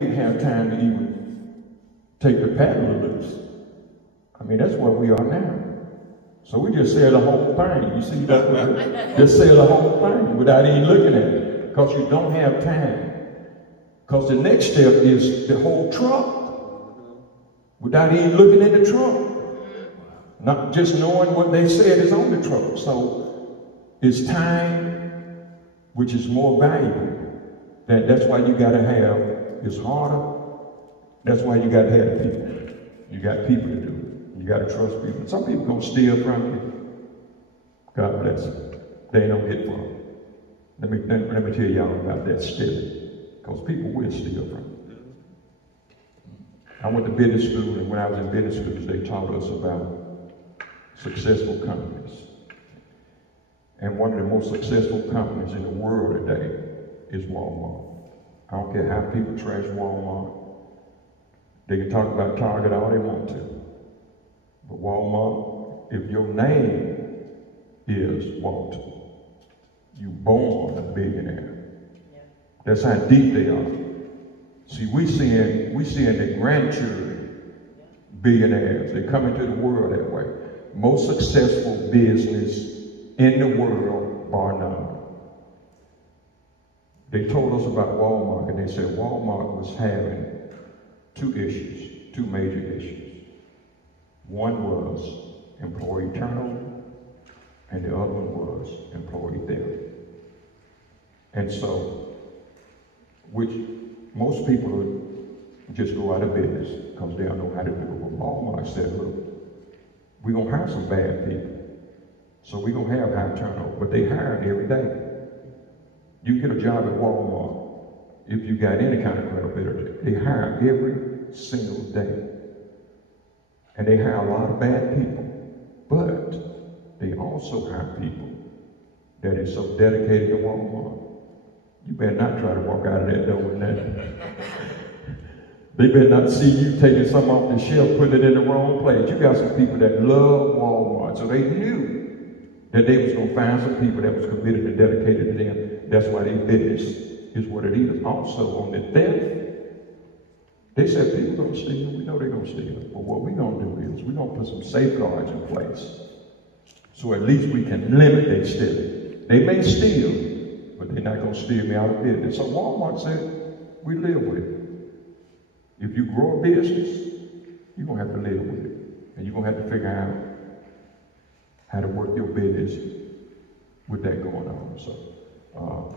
didn't have time to even take the paddle loose. I mean, that's where we are now. So we just sell the whole thing. You see that? Just sell the whole thing without even looking at it, because you don't have time. Because the next step is the whole truck, without even looking at the truck. Not just knowing what they said is on the truck. So it's time, which is more valuable. That's why you got to have, it's harder. That's why you got to have people. You got people to do it. You got to trust people. Some people gonna steal from you. God bless them. They don't get from you. Let me tell y'all about that stealing, because people will steal from you. I went to business school, and when I was in business schools, they taught us about successful companies. And one of the most successful companies in the world today is Walmart. I don't care how people trash Walmart. They can talk about Target all they want to. But Walmart, if your name is Walter, you born a billionaire. Yeah. That's how deep they are. See, we seeing the grandchildren billionaires. They come into the world that way. Most successful business in the world, bar none. They told us about Walmart, and they said Walmart was having two major issues. One was employee turnover, and the other one was employee theft. And so, which most people would just go out of business because they don't know how to do it. But Walmart said, look, we're going to hire some bad people. So we're going to have high turnover, but they hire every day. You get a job at Walmart if you got any kind of credibility. They hire every single day. And they hire a lot of bad people. But they also hire people that is so dedicated to Walmart. You better not try to walk out of that door with nothing. They better not see you taking something off the shelf, putting it in the wrong place. You got some people that love Walmart, so they knew that they was going to find some people that was committed and dedicated to them. That's why their business is what it is. Also, on the theft, they said people going to steal. We know they're going to steal. But what we're going to do is we're going to put some safeguards in place, so at least we can limit their stealing. They may steal, but they're not going to steal me out of business. So Walmart said, we live with it. If you grow a business, you're going to have to live with it. And you're going to have to figure out how to work your business with that going on. So